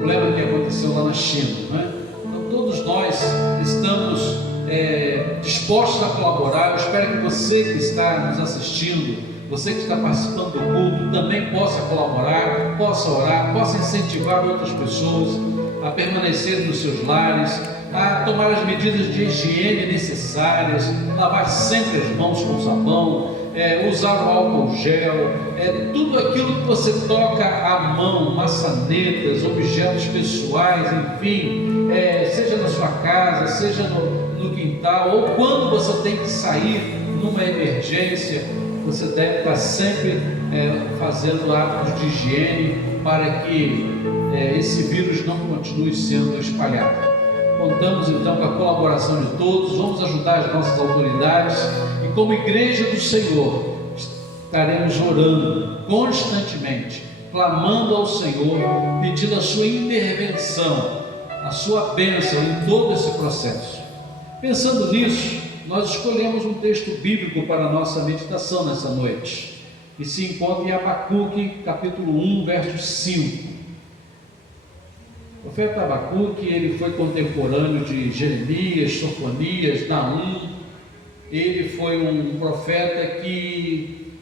problema que aconteceu lá na China, né? Então todos nós estamos dispostos a colaborar. Eu espero que você que está nos assistindo, você que está participando do culto, também possa colaborar, possa orar, possa incentivar outras pessoas a permanecerem nos seus lares, a tomar as medidas de higiene necessárias, lavar sempre as mãos com sabão, usar o álcool gel, tudo aquilo que você toca à mão, maçanetas, objetos pessoais, enfim, seja na sua casa, seja no quintal, ou quando você tem que sair numa emergência, você deve estar sempre fazendo hábitos de higiene para que esse vírus não continue sendo espalhado. Contamos então com a colaboração de todos, vamos ajudar as nossas autoridades e, como Igreja do Senhor, estaremos orando constantemente, clamando ao Senhor, pedindo a sua intervenção, a sua bênção em todo esse processo. Pensando nisso, nós escolhemos um texto bíblico para a nossa meditação nessa noite, que se encontra em Abacuque, capítulo 1, verso 5. O profeta Abacuque, ele foi contemporâneo de Jeremias, Sofonias, Naum. Ele foi um profeta que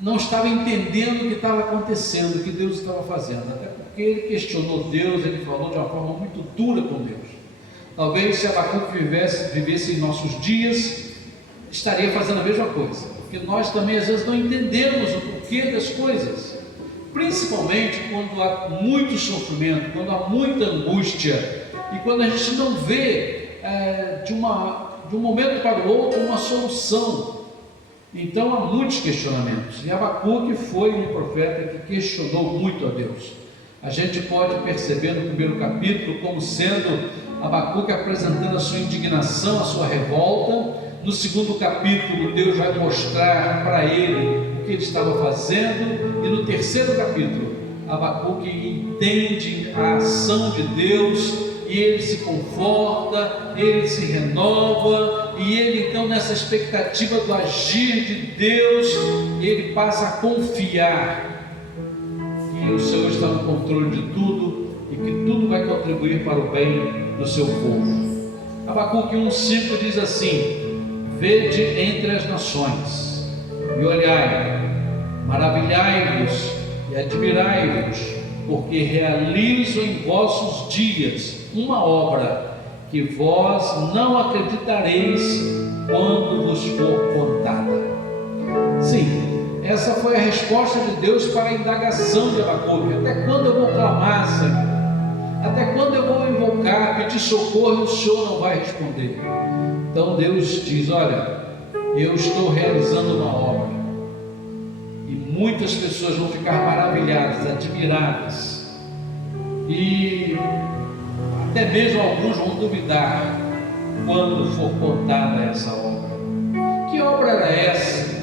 não estava entendendo o que estava acontecendo, o que Deus estava fazendo, até porque ele questionou Deus, ele falou de uma forma muito dura com Deus. Talvez se Abacuque vivesse em nossos dias, estaria fazendo a mesma coisa, porque nós também às vezes não entendemos o porquê das coisas, principalmente quando há muito sofrimento, quando há muita angústia e quando a gente não vê de um momento para o outro uma solução. Então há muitos questionamentos, e Abacuque foi um profeta que questionou muito a Deus. A gente pode perceber no primeiro capítulo como sendo Abacuque apresentando a sua indignação, a sua revolta. No segundo capítulo, Deus vai mostrar para ele o que ele estava fazendo, e no terceiro capítulo, Abacuque entende a ação de Deus, e ele se conforta, ele se renova, e ele então, nessa expectativa do agir de Deus, ele passa a confiar que o Senhor está no controle de tudo e que tudo vai contribuir para o bem do seu povo. Abacuque 1,5 diz assim: vede entre as nações e olhai, maravilhai-vos e admirai-vos, porque realizo em vossos dias uma obra que vós não acreditareis quando vos for contada. Sim, essa foi a resposta de Deus para a indagação de Abacuque. Até quando eu vou clamar, Senhor? Até quando eu vou invocar, pedir socorro e o Senhor não vai responder? Então Deus diz: olha, eu estou realizando uma obra, e muitas pessoas vão ficar maravilhadas, admiradas, e até mesmo alguns vão duvidar quando for contada essa obra. Que obra era essa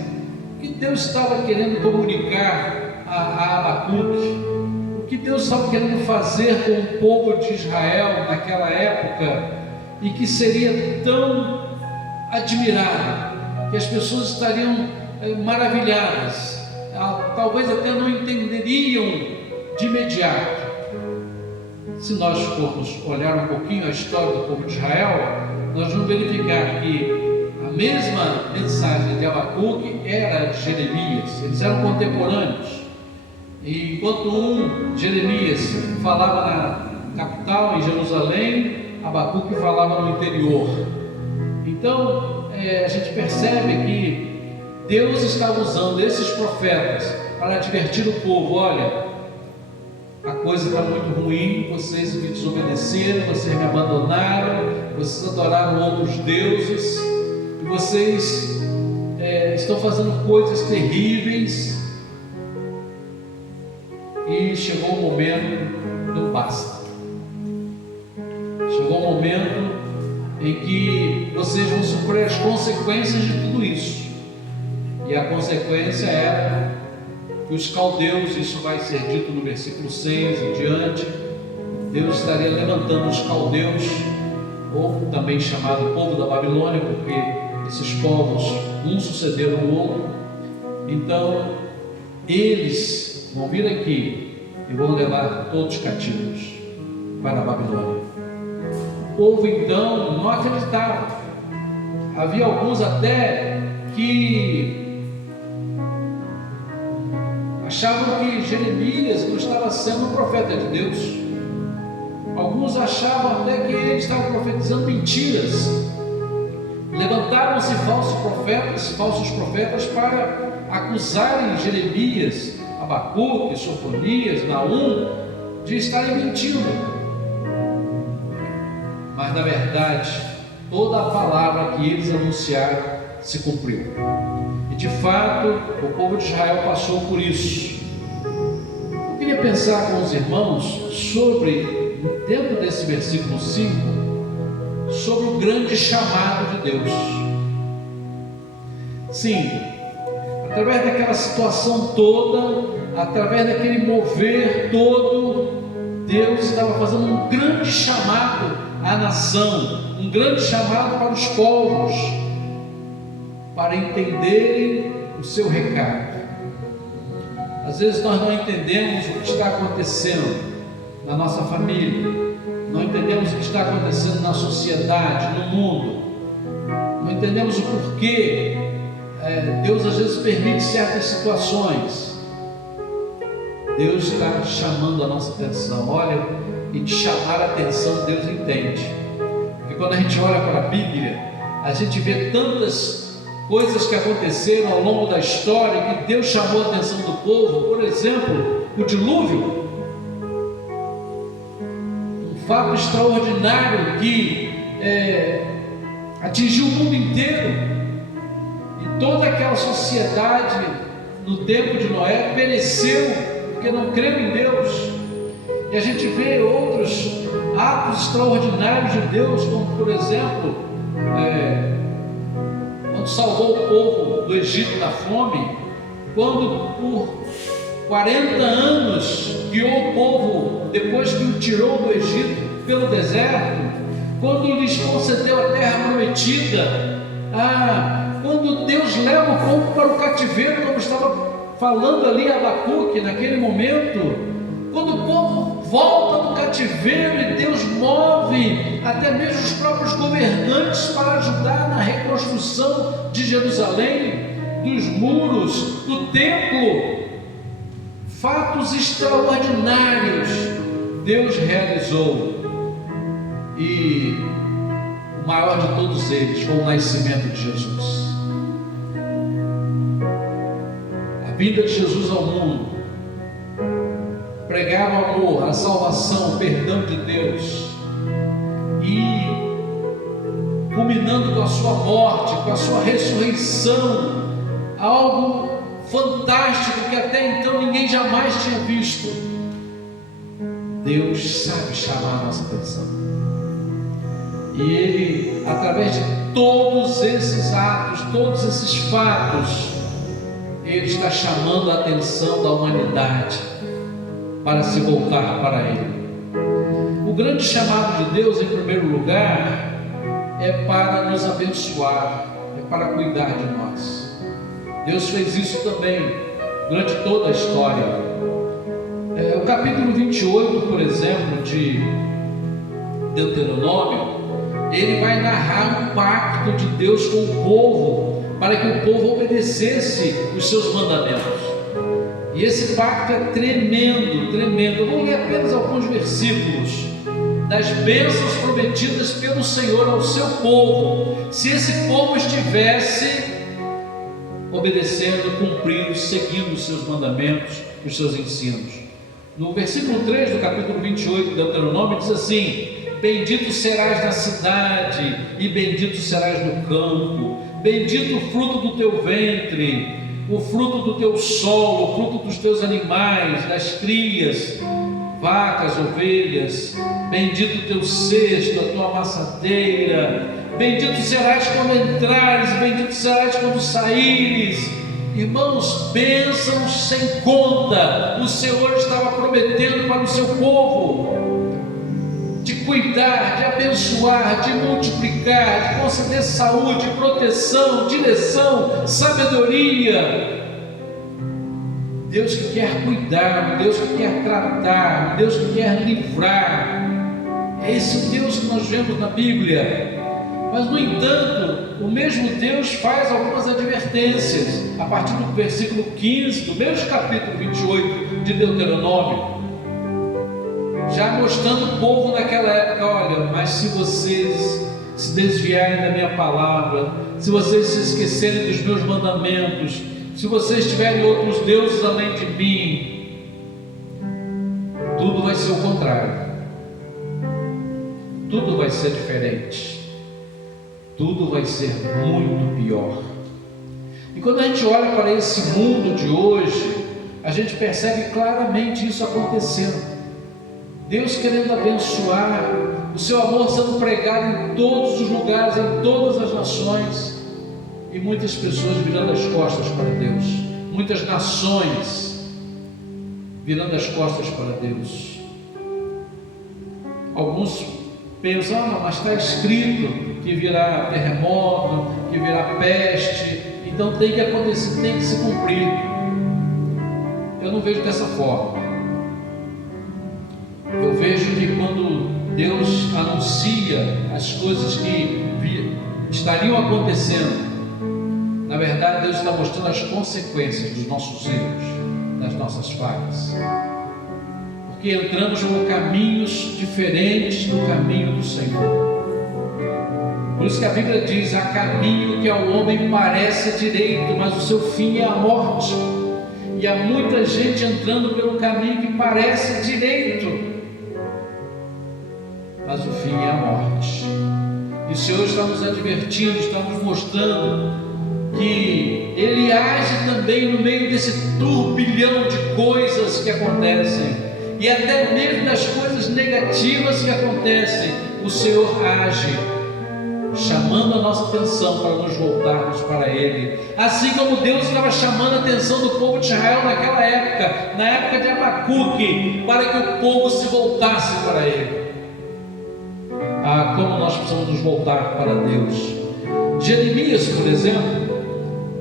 que Deus estava querendo comunicar a Abacuque? O que Deus estava querendo fazer com o povo de Israel naquela época, e que seria tão admirado, que as pessoas estariam maravilhadas, talvez até não entenderiam de imediato. Se nós formos olhar um pouquinho a história do povo de Israel, nós vamos verificar que a mesma mensagem de Abacuque era de Jeremias, eles eram contemporâneos. E enquanto Jeremias falava na capital, em Jerusalém, Abacuque falava no interior. Então a gente percebe que Deus estava usando esses profetas para advertir o povo: olha, a coisa está muito ruim, vocês me desobedeceram, vocês me abandonaram, vocês adoraram outros deuses, e vocês estão fazendo coisas terríveis. E chegou o momento do basta. Chegou o momento em que vocês vão sofrer as consequências de tudo isso. E a consequência era que os caldeus, isso vai ser dito no versículo 6 em diante, Deus estaria levantando os caldeus, ou também chamado povo da Babilônia, porque esses povos um sucederam o outro. Então eles vão vir aqui e vão levar todos cativos. para a Babilônia. O povo então não acreditava. Havia alguns até que achavam que Jeremias não estava sendo um profeta de Deus. Alguns achavam até que ele estava profetizando mentiras. Levantaram-se falsos profetas para acusarem Jeremias, Abacuque, Sofonias, Naum de estarem mentindo. Mas na verdade, toda a palavra que eles anunciaram se cumpriu. E de fato, o povo de Israel passou por isso. Eu queria pensar com os irmãos sobre, dentro desse versículo 5, sobre o grande chamado de Deus. Sim, através daquela situação toda, através daquele mover todo, Deus estava fazendo um grande chamado à nação, um grande chamado para os povos, para entenderem o seu recado. Às vezes nós não entendemos o que está acontecendo na nossa família, não entendemos o que está acontecendo na sociedade, no mundo, não entendemos o porquê Deus às vezes permite certas situações. Deus está chamando a nossa atenção. Olha, e de chamar a atenção Deus entende. Porque quando a gente olha para a Bíblia, a gente vê tantas coisas que aconteceram ao longo da história que Deus chamou a atenção do povo. Por exemplo, o dilúvio, um fato extraordinário que atingiu o mundo inteiro, e toda aquela sociedade no tempo de Noé pereceu porque não creram em Deus. E a gente vê outros atos extraordinários de Deus, como por exemplo, quando salvou o povo do Egito da fome, quando por 40 anos guiou o povo, depois que o tirou do Egito pelo deserto, quando lhes concedeu a terra prometida, quando Deus leva o povo para o cativeiro, como estava falando ali Abacuque naquele momento, quando o povo volta do cativeiro e Deus move até mesmo os próprios governantes para ajudar na reconstrução de Jerusalém, dos muros, do templo. Fatos extraordinários Deus realizou, e o maior de todos eles foi o nascimento de Jesus. A vinda de Jesus ao mundo, pregar o amor, a salvação, o perdão de Deus, e culminando com a sua morte, com a sua ressurreição, algo fantástico que até então ninguém jamais tinha visto. Deus sabe chamar a nossa atenção, e Ele, através de todos esses atos, todos esses fatos, Ele está chamando a atenção da humanidade para se voltar para Ele. O grande chamado de Deus, em primeiro lugar, é para nos abençoar, é para cuidar de nós. Deus fez isso também durante toda a história. O capítulo 28, por exemplo, de Deuteronômio, ele vai narrar um pacto de Deus com o povo, para que o povo obedecesse os seus mandamentos. E esse pacto é tremendo, tremendo. Eu vou ler apenas alguns versículos das bênçãos prometidas pelo Senhor ao seu povo, se esse povo estivesse obedecendo, cumprindo, seguindo os seus mandamentos, os seus ensinos. No versículo 3 do capítulo 28 de Deuteronômio diz assim: bendito serás na cidade e bendito serás no campo, bendito o fruto do teu ventre, o fruto do teu solo, o fruto dos teus animais, das crias, vacas, ovelhas, bendito o teu cesto, a tua amassadeira, bendito serás quando entrares, bendito serás quando saíres. Irmãos, bênçãos sem conta, o Senhor estava prometendo para o seu povo, de cuidar, de abençoar, de multiplicar, de conceder saúde, proteção, direção, sabedoria. Deus que quer cuidar, Deus que quer tratar, Deus que quer livrar. Esse é o Deus que nós vemos na Bíblia. Mas, no entanto, o mesmo Deus faz algumas advertências, a partir do versículo 15, do mesmo capítulo 28 de Deuteronômio, já mostrando o povo naquela época: olha, mas se vocês se desviarem da minha palavra, se vocês se esquecerem dos meus mandamentos, se vocês tiverem outros deuses além de mim, tudo vai ser o contrário, tudo vai ser diferente. Tudo vai ser muito pior. E quando a gente olha para esse mundo de hoje, a gente percebe claramente isso acontecendo. Deus querendo abençoar, o seu amor sendo pregado em todos os lugares, em todas as nações, e muitas pessoas virando as costas para Deus, muitas nações virando as costas para Deus. Alguns pensam: não, mas está escrito que virá terremoto, que virá peste, então tem que acontecer, tem que se cumprir. Eu não vejo dessa forma. Eu vejo que quando Deus anuncia as coisas que estariam acontecendo, na verdade Deus está mostrando as consequências dos nossos erros, das nossas falhas, porque entramos por caminhos diferentes do caminho do Senhor. Por isso que a Bíblia diz: há caminho que ao homem parece direito, mas o seu fim é a morte. E há muita gente entrando pelo caminho que parece direito, mas o fim é a morte. E o Senhor está nos advertindo, está nos mostrando que Ele age também no meio desse turbilhão de coisas que acontecem, e até mesmo das coisas negativas que acontecem, o Senhor age, chamando a nossa atenção para nos voltarmos para Ele, assim como Deus estava chamando a atenção do povo de Israel naquela época, na época de Abacuque, para que o povo se voltasse para Ele. Como nós precisamos nos voltar para Deus. Jeremias, por exemplo,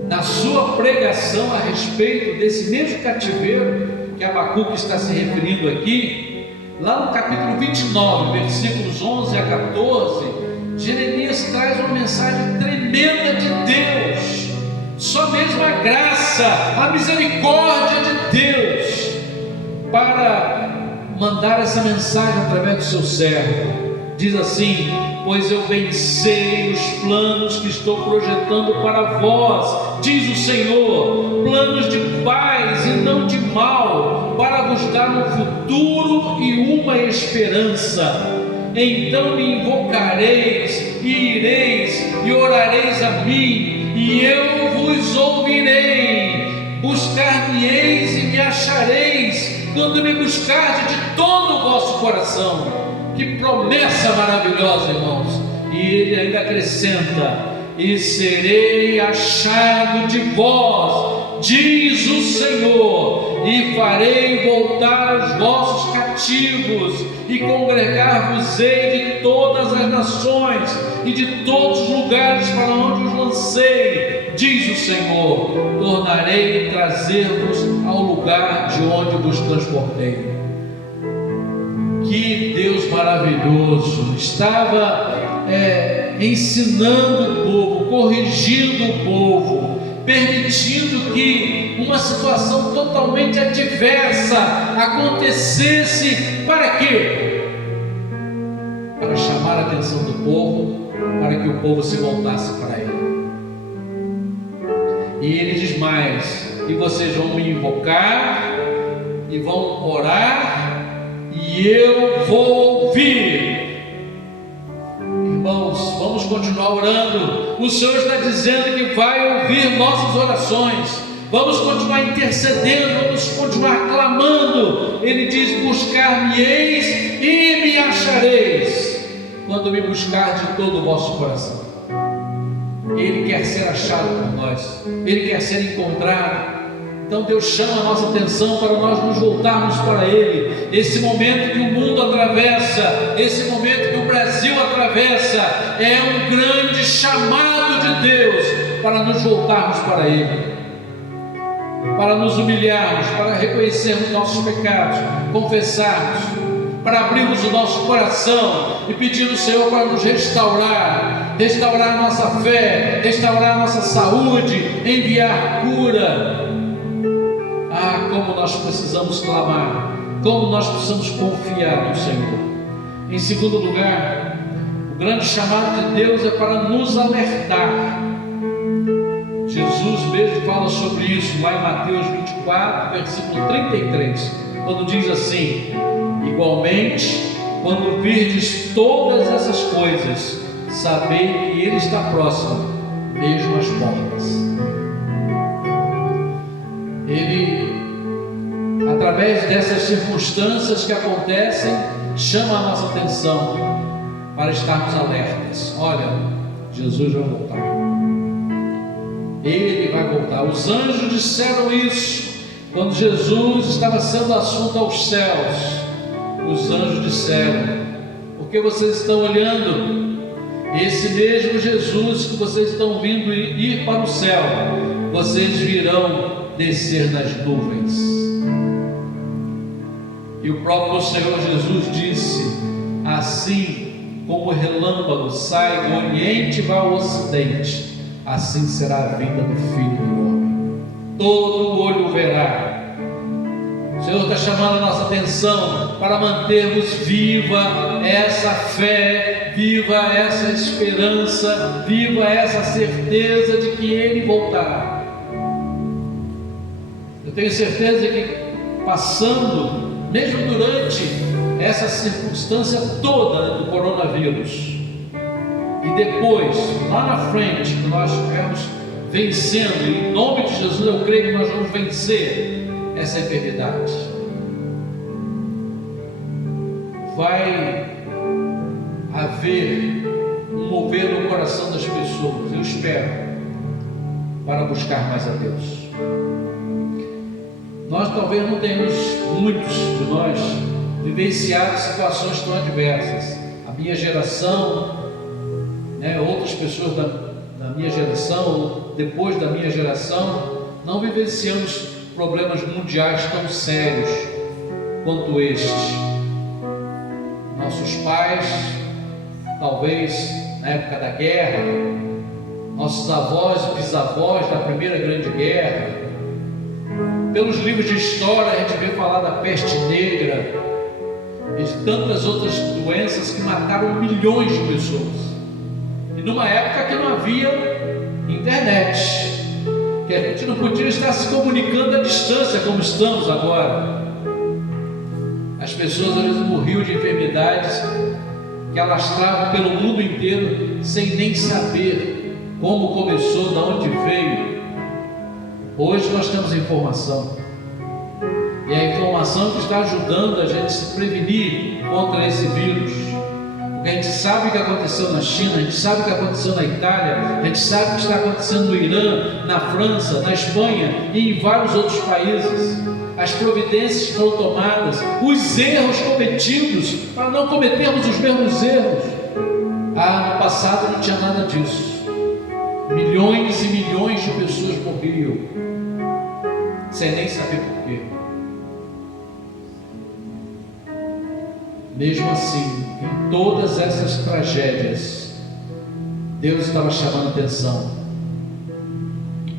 na sua pregação a respeito desse mesmo cativeiro que Abacuque está se referindo aqui, lá no capítulo 29, versículos 11 a 14, Jeremias traz uma mensagem tremenda de Deus. Só mesmo a graça, a misericórdia de Deus para mandar essa mensagem através do seu servo. Diz assim: pois eu bem sei os planos que estou projetando para vós, diz o Senhor, planos de paz e não de mal, para vos dar um futuro e uma esperança. Então me invocareis, e ireis, e orareis a mim, e eu vos ouvirei. Buscar-me-eis e me achareis, quando me buscardes de todo o vosso coração. Que promessa maravilhosa, irmãos! E ele ainda acrescenta: e serei achado de vós, diz o Senhor, e farei voltar os vossos cativos, e congregar-vos-ei de todas as nações e de todos os lugares para onde os lancei, diz o Senhor. Tornarei a trazer-vos ao lugar de onde vos transportei. Que Deus maravilhoso! Estava ensinando o povo, corrigindo o povo, permitindo que uma situação totalmente adversa acontecesse. Para quê? Para chamar a atenção do povo, para que o povo se voltasse para Ele. E Ele diz mais: e vocês vão me invocar, e vão orar, e eu vou ouvir. Irmãos, vamos continuar orando. O Senhor está dizendo que vai ouvir nossas orações. Vamos continuar intercedendo, vamos continuar clamando. Ele diz: buscar-me-eis e me achareis, quando me buscar de todo o vosso coração. Ele quer ser achado por nós, Ele quer ser encontrado. Então Deus chama a nossa atenção para nós nos voltarmos para Ele. Esse momento que o mundo atravessa, esse momento que o Brasil atravessa, é um grande chamado de Deus para nos voltarmos para Ele, para nos humilharmos, para reconhecermos nossos pecados, confessarmos, para abrirmos o nosso coração e pedir ao Senhor para nos restaurar a nossa fé, restaurar a nossa saúde, enviar cura. Ah, como nós precisamos clamar, como nós precisamos confiar no Senhor. Em segundo lugar, o grande chamado de Deus é para nos alertar. Jesus mesmo fala sobre isso lá em Mateus 24, versículo 33, quando diz assim: igualmente, quando virdes todas essas coisas, sabei que Ele está próximo, mesmo às portas. Ele, através dessas circunstâncias que acontecem, chama a nossa atenção para estarmos alertas. Olha, Jesus vai voltar. Ele vai voltar. Os anjos disseram isso quando Jesus estava sendo assunto aos céus. Os anjos disseram: porque vocês estão olhando esse mesmo Jesus que vocês estão vendo ir para o céu, vocês virão descer nas nuvens. E o próprio Senhor Jesus disse: assim como o relâmpago sai do oriente e vai ao ocidente, assim será a vinda do Filho do Homem. Todo olho verá. O Senhor está chamando a nossa atenção para mantermos viva essa fé, viva essa esperança, viva essa certeza de que Ele voltará. Eu tenho certeza que, passando, mesmo durante essa circunstância toda do coronavírus, e depois, lá na frente, que nós estivermos vencendo, em nome de Jesus, eu creio que nós vamos vencer essa enfermidade. Vai haver um mover no coração das pessoas, eu espero, para buscar mais a Deus. Nós talvez não tenhamos, muitos de nós, vivenciado situações tão adversas. A minha geração, outras pessoas da minha geração, ou depois da minha geração, não vivenciamos problemas mundiais tão sérios quanto este. Nossos pais, talvez na época da guerra, nossos avós e bisavós da primeira grande guerra. Pelos livros de história a gente vê falar da peste negra e de tantas outras doenças que mataram milhões de pessoas. E numa época que não havia internet, que a gente não podia estar se comunicando à distância como estamos agora. As pessoas às vezes morriam de enfermidades que alastravam pelo mundo inteiro sem nem saber como começou, de onde veio. Hoje nós temos informação, e a informação que está ajudando a gente a se prevenir contra esse vírus. Porque a gente sabe o que aconteceu na China, a gente sabe o que aconteceu na Itália, a gente sabe o que está acontecendo no Irã, na França, na Espanha e em vários outros países. As providências que foram tomadas, os erros cometidos para não cometermos os mesmos erros. No passado não tinha nada disso. Milhões e milhões de pessoas morriam sem nem saber porquê. Mesmo assim, em todas essas tragédias, Deus estava chamando atenção.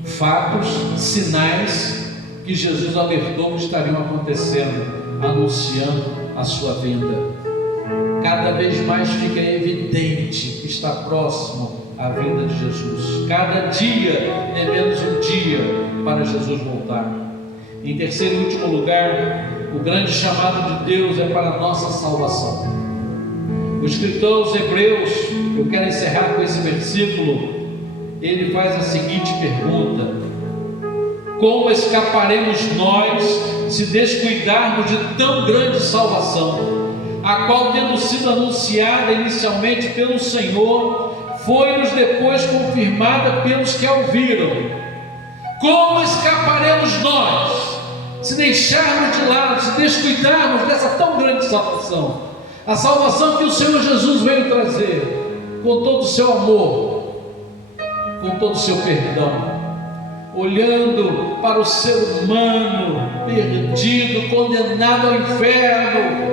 Fatos, sinais que Jesus alertou que estariam acontecendo, anunciando a sua vinda. Cada vez mais fica evidente que está próximo a vinda de Jesus. Cada dia é menos um dia para Jesus voltar. Em terceiro e último lugar, o grande chamado de Deus é para a nossa salvação. O escritor aos Hebreus, eu quero encerrar com esse versículo, ele faz a seguinte pergunta: como escaparemos nós se descuidarmos de tão grande salvação, a qual, tendo sido anunciada inicialmente pelo Senhor, foi-nos depois confirmada pelos que a ouviram? Como escaparemos nós se deixarmos de lado, se descuidarmos dessa tão grande salvação? A salvação que o Senhor Jesus veio trazer, com todo o seu amor, com todo o seu perdão, olhando para o ser humano perdido, condenado ao inferno.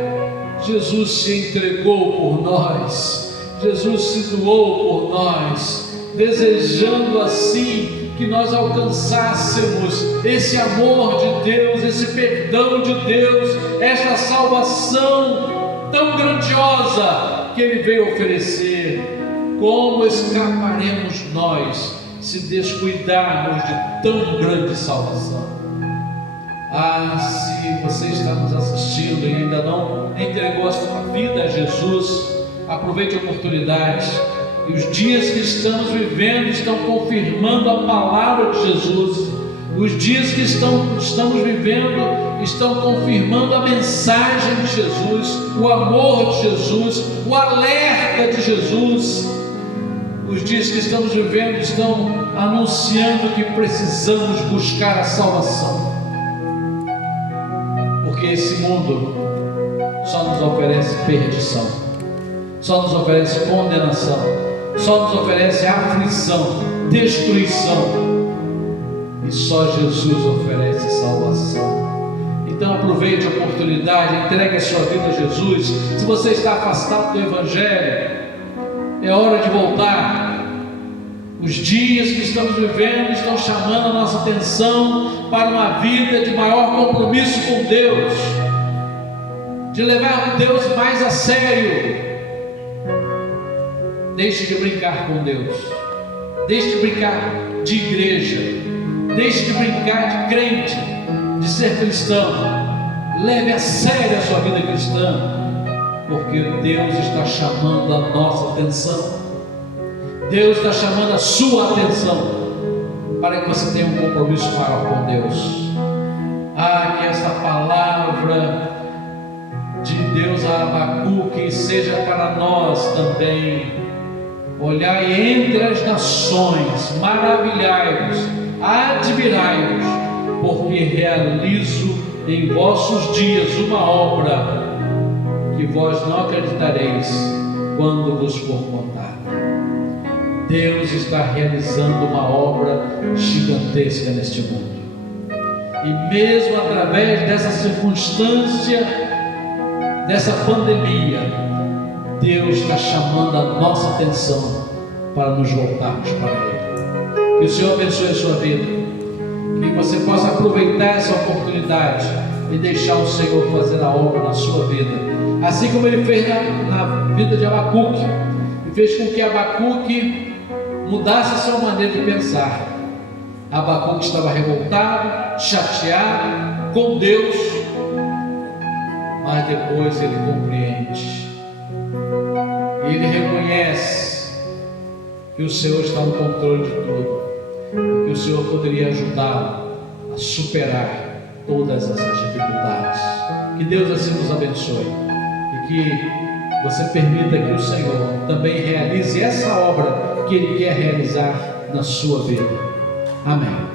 Jesus se entregou por nós, Jesus se doou por nós, desejando assim que nós alcançássemos esse amor de Deus, esse perdão de Deus, esta salvação tão grandiosa que Ele veio oferecer. Como escaparemos nós se descuidarmos de tão grande salvação? Se você está nos assistindo e ainda não entregou a sua vida a Jesus, aproveite a oportunidade. E os dias que estamos vivendo estão confirmando a palavra de Jesus. Os dias que estamos vivendo estão confirmando a mensagem de Jesus, o amor de Jesus, o alerta de Jesus. Os dias que estamos vivendo estão anunciando que precisamos buscar a salvação, porque esse mundo só nos oferece perdição, só nos oferece condenação, só nos oferece aflição, destruição, e só Jesus oferece salvação. Então aproveite a oportunidade, entregue a sua vida a Jesus. Se você está afastado do Evangelho, é hora de voltar. Os dias que estamos vivendo estão chamando a nossa atenção para uma vida de maior compromisso com Deus, de levar Deus mais a sério. Deixe de brincar com Deus, deixe de brincar de igreja, deixe de brincar de crente, de ser cristão. Leve a sério a sua vida cristã, porque Deus está chamando a nossa atenção. Deus está chamando a sua atenção para que você tenha um compromisso maior com Deus. Que esta palavra de Deus a Abacuque seja para nós também. Olhai entre as nações, maravilhai-vos, admirai-vos, porque realizo em vossos dias uma obra que vós não acreditareis quando vos for contada. Deus está realizando uma obra gigantesca neste mundo, e mesmo através dessa circunstância, dessa pandemia, Deus está chamando a nossa atenção para nos voltarmos para Ele. Que o Senhor abençoe a sua vida, que você possa aproveitar essa oportunidade e deixar o Senhor fazer a obra na sua vida, assim como Ele fez na vida de Abacuque, e fez com que Abacuque mudasse a sua maneira de pensar. Abacuque estava revoltado, chateado com Deus, mas depois ele compreende, ele reconhece que o Senhor está no controle de tudo, e que o Senhor poderia ajudá-lo a superar todas essas dificuldades. Que Deus assim nos abençoe, e que você permita que o Senhor também realize essa obra que Ele quer realizar na sua vida. Amém.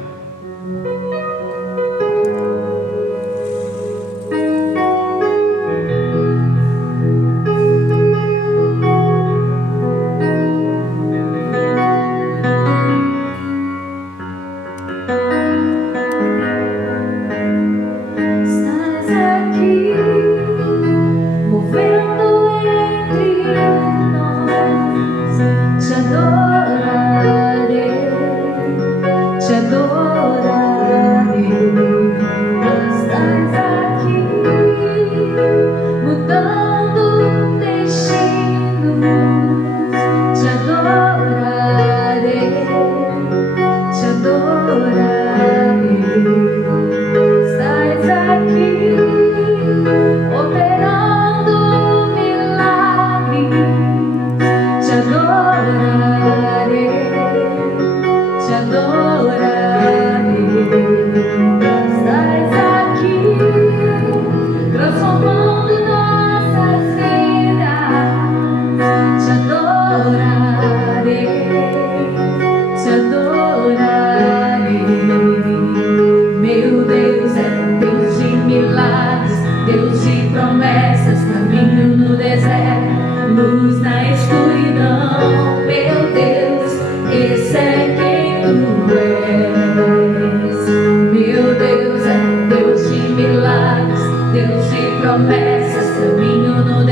Deus de promessas, caminho no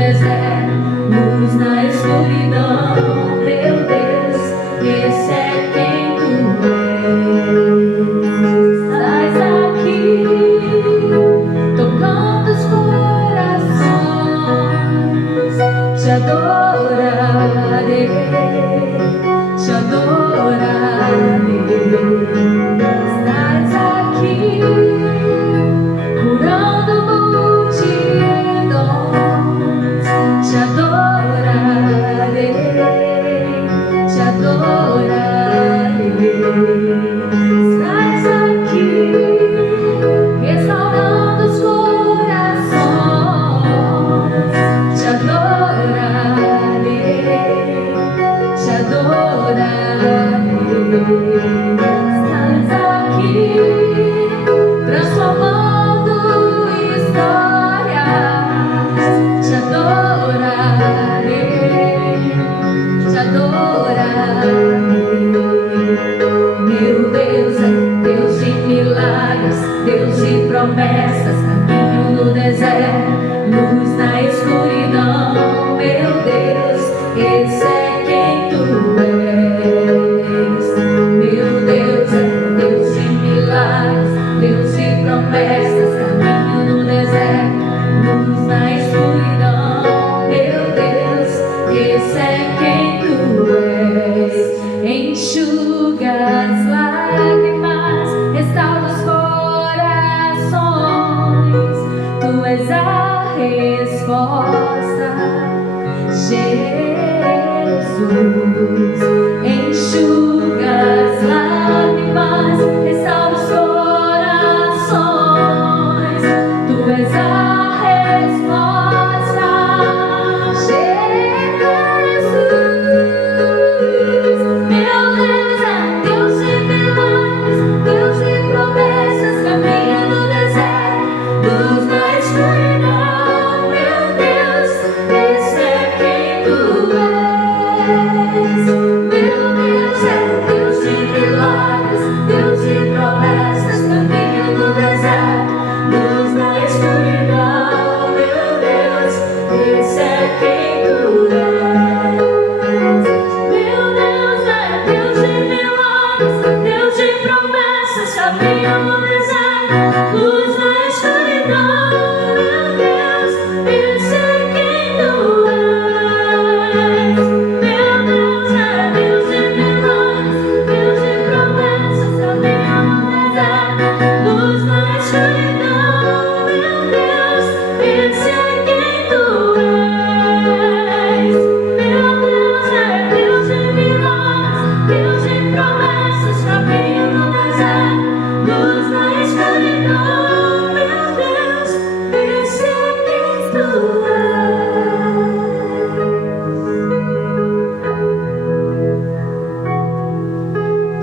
adorarei, te adorarei. Estás aqui, curando multidões, te adorarei, te adorarei. Estás aqui, restaurando os corações, te adorarei, te adorarei. Estás aqui, transformando histórias, te adorarei, te adorarei. Meu Deus é Deus de milagres, Deus de promessas, caminho no deserto, luz na escuridão. Meu Deus, esse é quem tu és. Meu Deus é Deus de milagres, Deus de promessas, caminho no deserto, luz na escuridão. Meu Deus, esse é quem tu és. Enxuga as lágrimas, restaura os corações. Tu és a resposta, Jesus. Enxuga as lágrimas, restaura os corações. Tu és a resposta, Jesus. Meu Deus é Deus de milagres, Deus de promessas, caminho no deserto, luz na escuridão. Meu Deus, esse é quem tu és. Meu Deus é Deus de milagres, Deus de promessas, caminho no deserto, luz na escuridão. Meu Deus, esse é quem tu és. Meu Deus é Deus de milagres, Deus de promessas, caminho no deserto, luz na escuridão. Meu Deus, esse é quem tu és. Meu Deus é Deus de milagres, Deus de promessas, caminho no deserto, luz na escuridão. Meu Deus, esse é quem tu és. Meu Deus é Deus de milagres, Deus de promessas, caminho no deserto, luz na escuridão. Meu Deus, esse é quem tu és.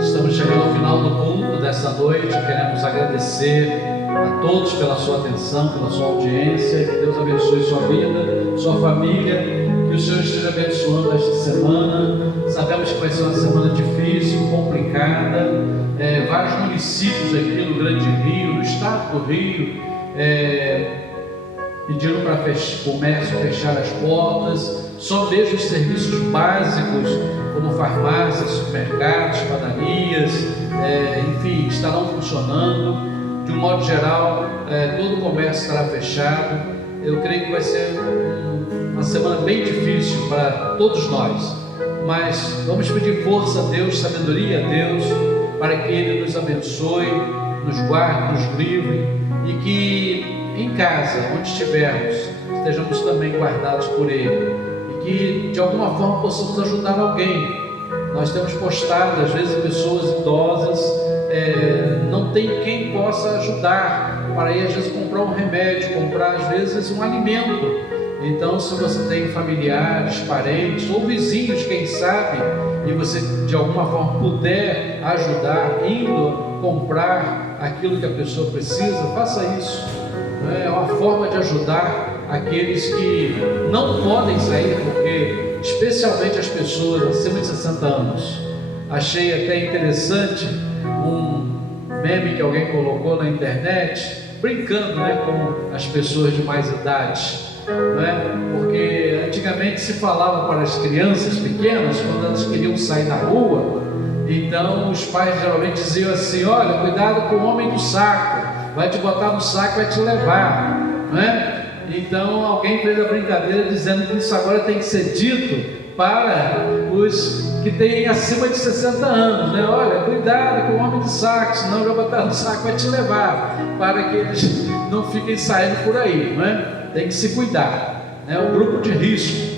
Estamos chegando ao final do culto dessa noite. Queremos agradecer a todos pela sua atenção, pela sua audiência. Que Deus abençoe sua vida, sua família. Que o Senhor esteja abençoando esta semana. Sabemos que vai ser uma semana difícil, complicada. Vários municípios aqui no Grande Rio, no estado do Rio, pediram para o comércio fechar as portas. Só mesmo os serviços básicos, como farmácias, supermercados, padarias, enfim, estarão funcionando. De um modo geral, todo o comércio estará fechado. Eu creio que vai ser uma semana bem difícil para todos nós, mas vamos pedir força a Deus, sabedoria a Deus, para que Ele nos abençoe, nos guarde, nos livre, e que em casa, onde estivermos, estejamos também guardados por Ele, e que de alguma forma possamos ajudar alguém. Nós temos postado, às vezes, pessoas idosas, não tem quem possa ajudar para ir, às vezes, comprar um remédio, comprar, às vezes, um alimento. Então, se você tem familiares, parentes ou vizinhos, quem sabe, e você de alguma forma puder ajudar, indo comprar aquilo que a pessoa precisa, faça isso. É uma forma de ajudar aqueles que não podem sair, porque especialmente as pessoas acima de 60 anos. Achei até interessante um meme que alguém colocou na internet, brincando, com as pessoas de mais idade. Porque antigamente se falava para as crianças pequenas, quando elas queriam sair na rua, então os pais geralmente diziam assim: olha, cuidado com o homem do saco, vai te botar no saco e vai te levar, Então alguém fez a brincadeira dizendo que isso agora tem que ser dito para os que têm acima de 60 anos, né? Olha, cuidado com o homem de saco, senão vai botar no saco, vai te levar, para que eles não fiquem saindo por aí, não é? Tem que se cuidar, né? O grupo de risco.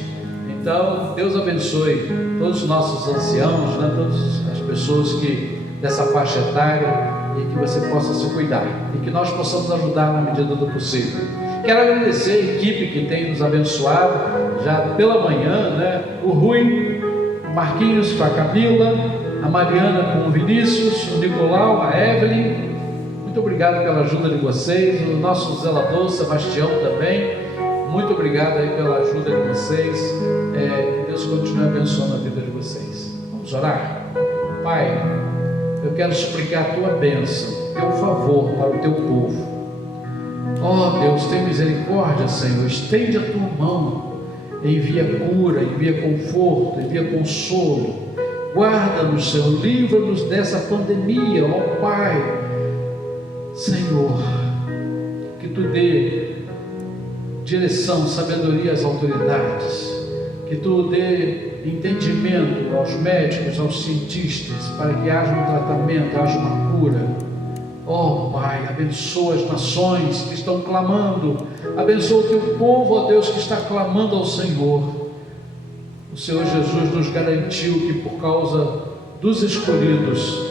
Então, Deus abençoe todos os nossos anciãos, né? Todas as pessoas que dessa faixa etária, e que você possa se cuidar, e que nós possamos ajudar na medida do possível. Quero agradecer a equipe que tem nos abençoado já pela manhã, né? O Rui, o Marquinhos com a Camila, a Mariana com o Vinícius, o Nicolau, a Evelyn. Muito obrigado pela ajuda de vocês. O nosso zelador Sebastião também. Muito obrigado aí pela ajuda de vocês. Que Deus continue abençoando a vida de vocês. Vamos orar? Pai, eu quero suplicar a tua bênção, teu favor para o teu povo. Oh Deus, tem misericórdia, Senhor, estende a tua mão, envia cura, envia conforto, envia consolo, guarda-nos, Senhor, livra-nos dessa pandemia, ó Pai, Senhor, que tu dê direção, sabedoria às autoridades, que tu dê entendimento aos médicos, aos cientistas, para que haja um tratamento, haja uma cura. Oh Pai, abençoa as nações que estão clamando, abençoa o teu povo, ó Deus, que está clamando ao Senhor. O Senhor Jesus nos garantiu que por causa dos escolhidos,